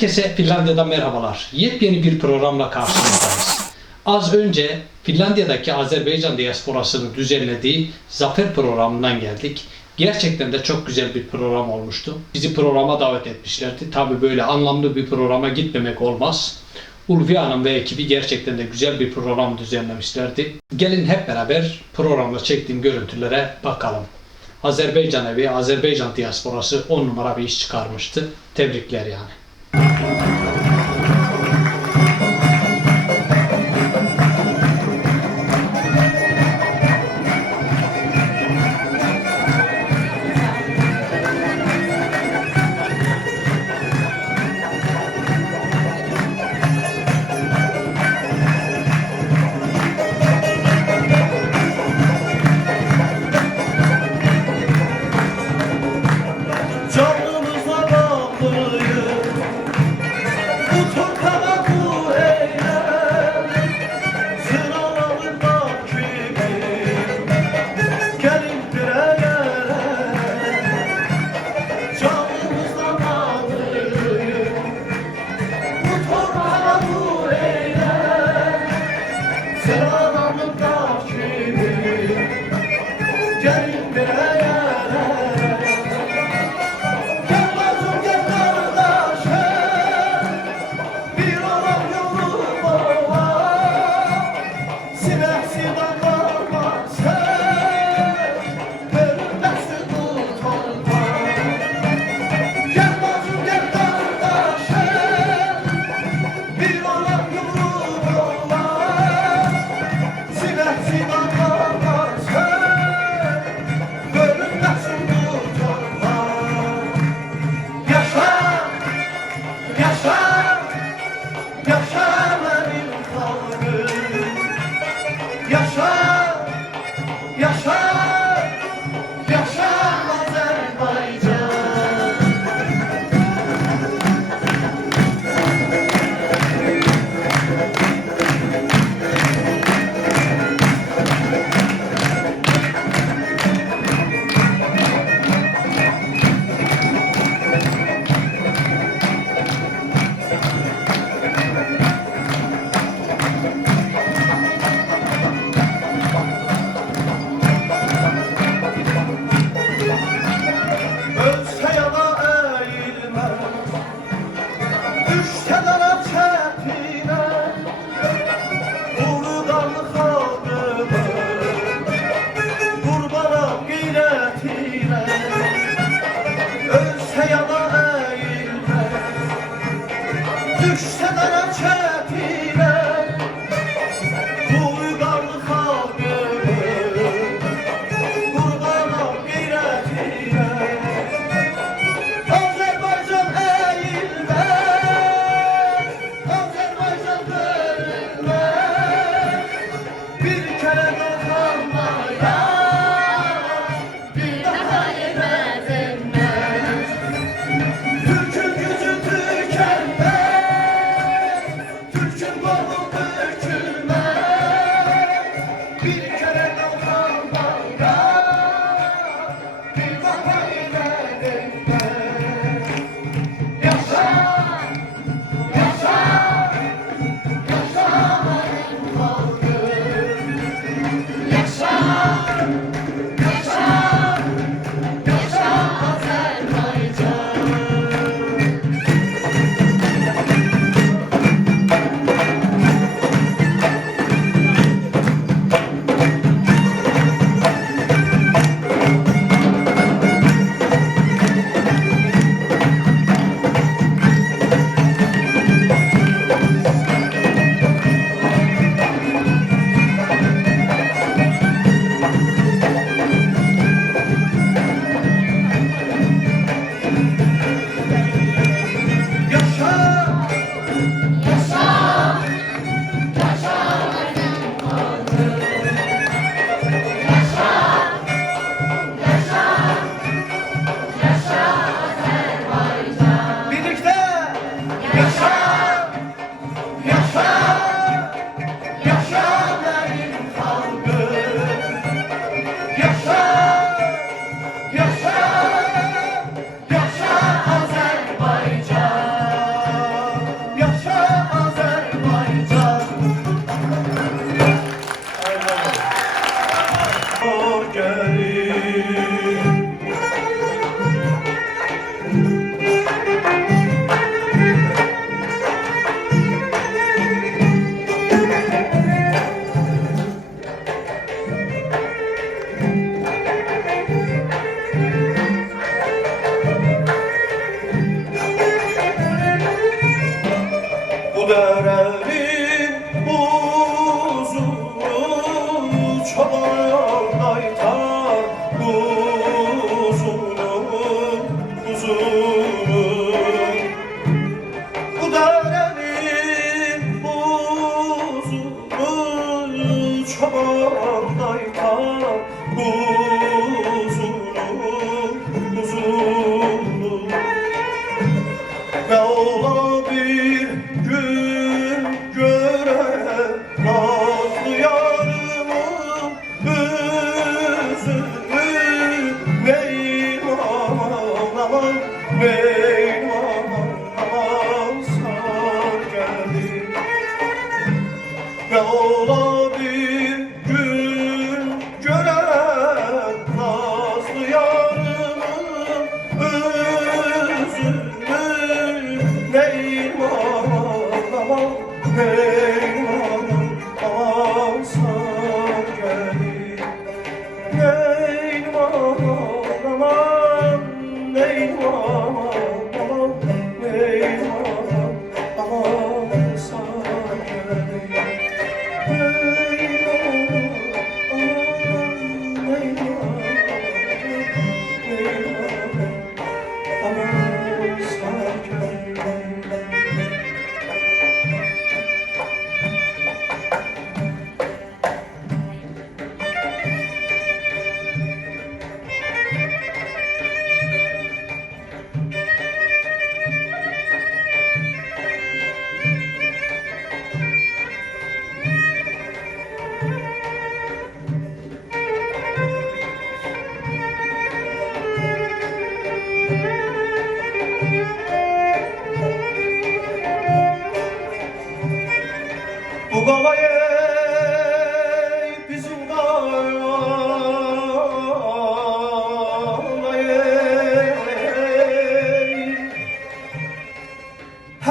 Herkese Finlandiya'dan merhabalar. Yepyeni bir programla karşınızdayız. Az önce Finlandiya'daki Azerbaycan diasporasının düzenlediği Zafer programından geldik. Gerçekten de çok güzel bir program olmuştu. Bizi programa davet etmişlerdi. Tabii böyle anlamlı bir programa gitmemek olmaz. Ulviye Hanım ve ekibi gerçekten de güzel bir program düzenlemişlerdi. Gelin hep beraber programda çektiğim görüntülere bakalım. Azerbaycan evi, Azerbaycan diasporası 10 numara bir iş çıkarmıştı. Tebrikler yani.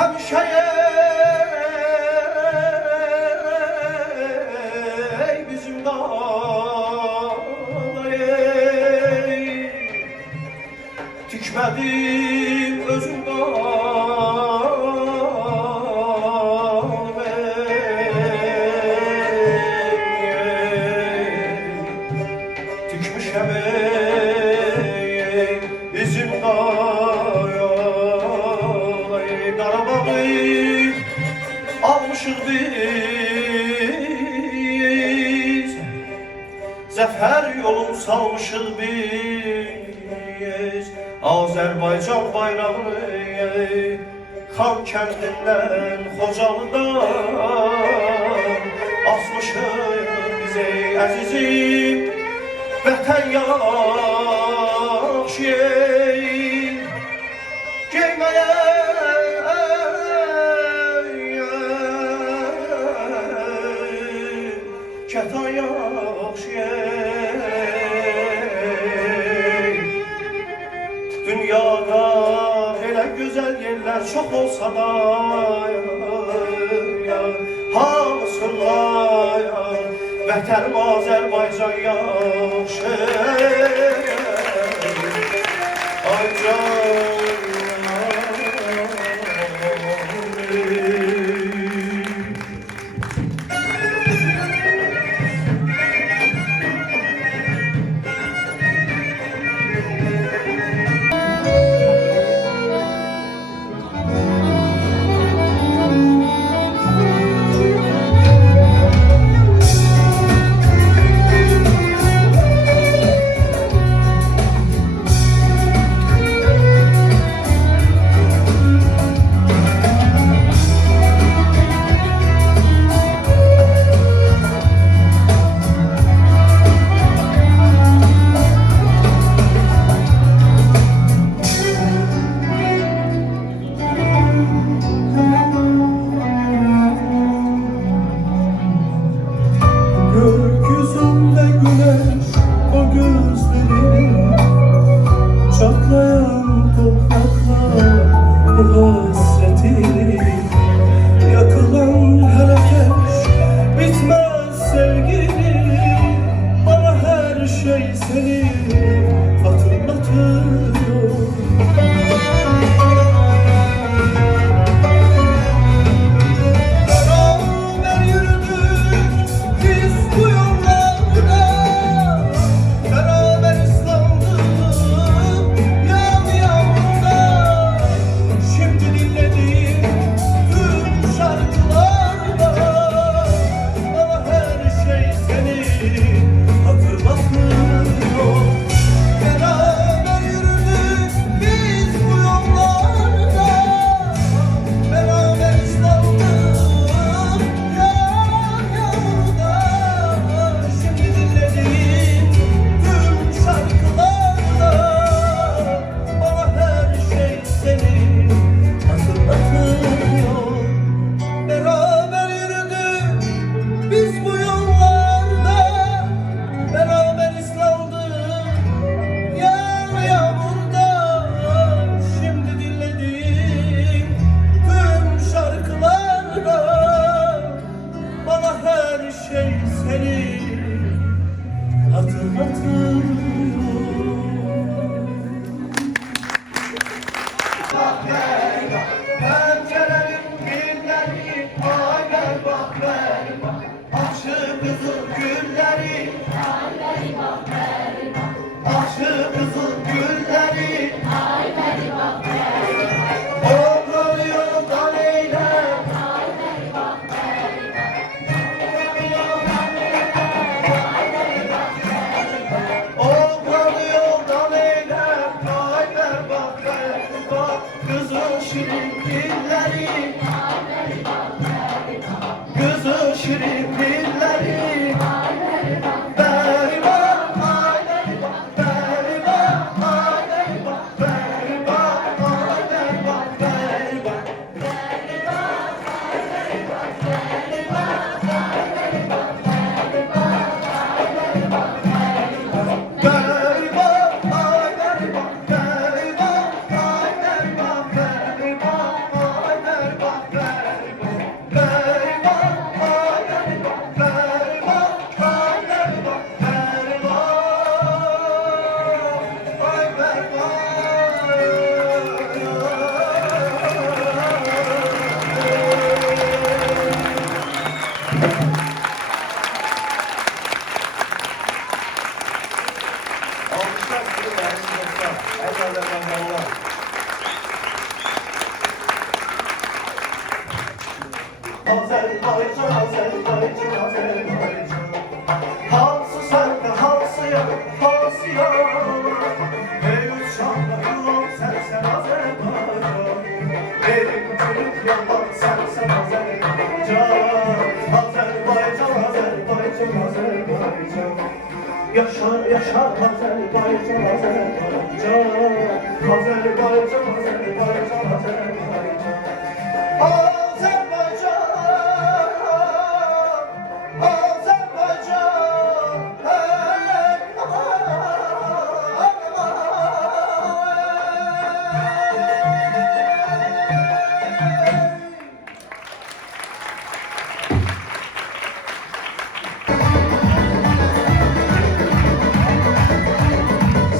həmişəyə bizim dağlayı tükmədim özüm tükmüşəm bizim dağlayı Qarabağı almışıq biz Zəfər yolunu salmışıq biz Azərbaycan bayrağını Xan kəndindən Xocalıdan asmışıq biz əzizim Vətən yaxşı geyməyə kətan yaxşı dünyada elə gözəl yerlər çox olsa da hamısında vətənim Azərbaycan yaxşı ay can Azerbaycan, Azerbaycan, Azerbaycan. Hansı sende, hansı yok, hansı yok. Ey uçanla yolum sensen Azerbaycan. Benim gülüm yalan sensen Azerbaycan. Azerbaycan, Azerbaycan, Azerbaycan. Yaşar, yaşar Azerbaycan, Azerbaycan. Azerbaycan, Azerbaycan, Azerbaycan. Azerbaycan, Azerbaycan, hey,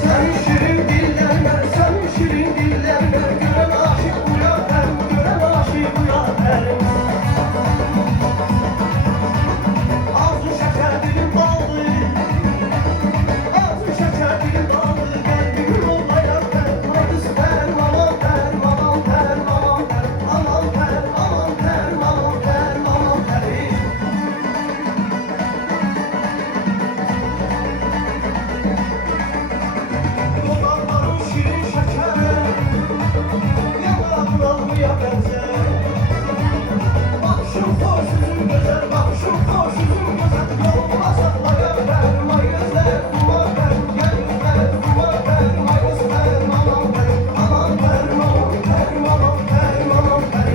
sen şirin dillerler, sen şirin dillerler. Gören aşık uyanır, gören aşık uyanır. Ağzı şeker dilim ballı, ağzı şeker dilim ballı. Kalbim olmayan derman ister, aman derman, aman derman, aman derman, aman derman, aman derman, aman derman. Dolanların şirin şeker, yanaklarına benzer. Bak şu hoş yüzün güzel, bak şu hoş yüzün güzel. Yoluna saklaya verme gözler, duvar ver, gel gözler, duvar ver, ay gözler, aman ver, aman ver, aman ver, aman ver, aman ver.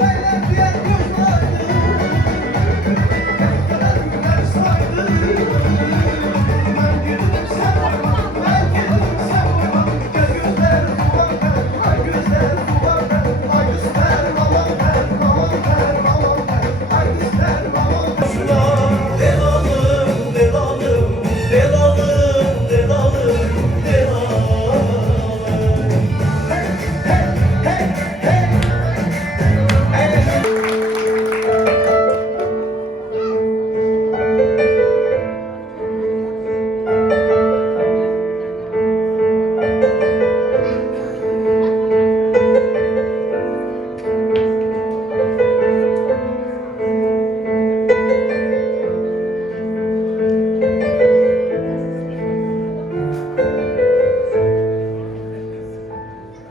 Beyler diğer gözlerdi, kadar güler saydı. Ben girdim sen uyma, ben girdim sen uyma. Gel gözler duvar ver, ay gözler duvar ver, ay gözler aman ver, aman ver, aman ver, ay gözler aman ver. Şuna delalım, delalım, delalım, delalım, delalım. Hey, hey, hey, hey.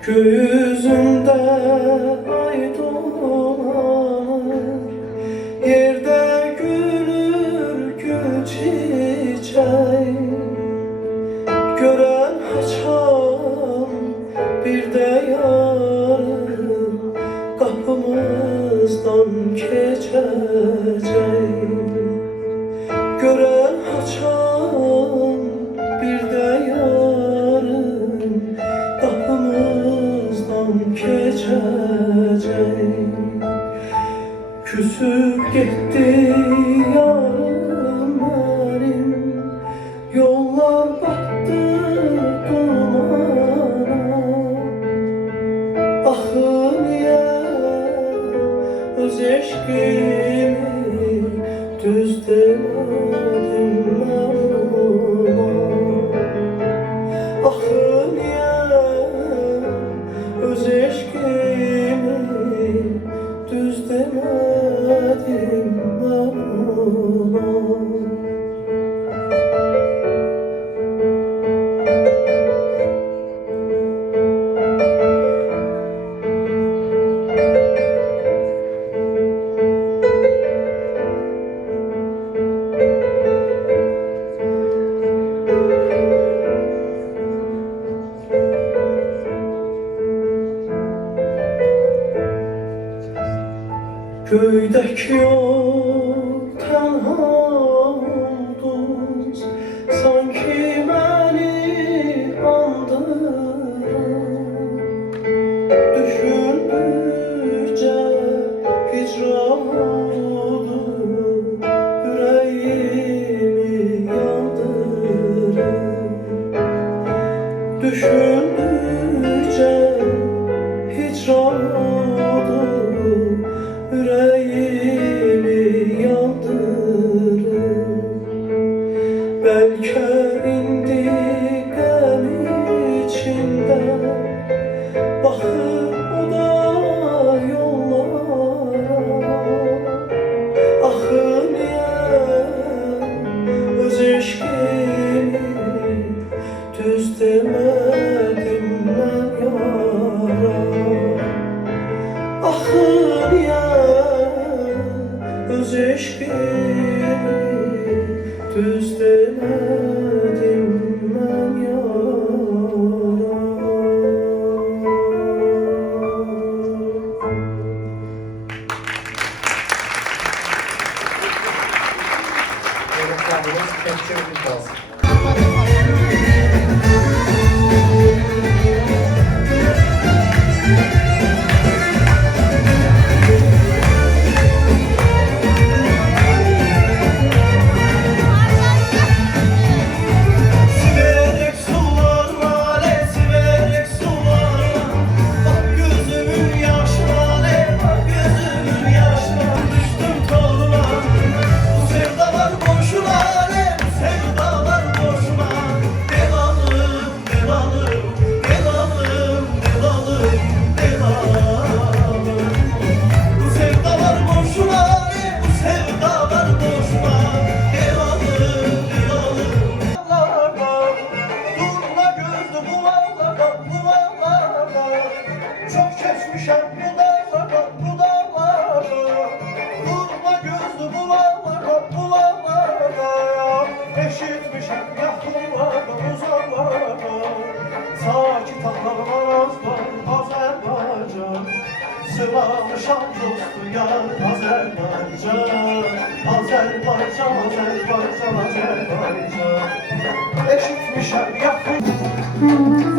Göğüzümde ay donar, yerde gülür gül çiçeği. Gören haçan bir de yarım kapımızdan geçecek. Gören haçan bir de yarım kapımızdan geçecek. Küsüp gitti yarım benim, yollar battı dumana. Ahı niye öz eşkimi düz demedim ben ona. Ahı niye öz eşkimi düz demedim ben ona. Göydeki yol tenha oldun, sanki beni andırır. Düşündükçe hicran oldu, yüreğimi yandırır. Düşündükçe hicran oldu, yüreğimi yandırır. Belki intikam için düz demedim ben yara. Axır ya öz eşqimi düz demedim ben yara. Öğretmenimiz Kepçe Ümit olsun. Siverek sular lale, siverek sular. Bak gözümün yaşları, bak gözümün yaşları. Düştüm toruna, bu sevdalar boşuna, bu sevdalar boşuna. Delalım, delalım, delalım, delalım, delalım. Bu sevdalar boşuna, bu sevdalar boşuna. Delalım, delalım. Durma gözlü bulanlara, bulanlara. Çok geçmişem bu dağlara, bu dağlara. Durma gözlü bulanlara, bulanlara. Eşitmişem yakınlarda, uzaklarda. Sakit ağlamazlar Azerbaycan. Sıvamışam dostu yar Azerbaycan. Azerbaycan, Azerbaycan, Azerbaycan. Eşitmişem yakın.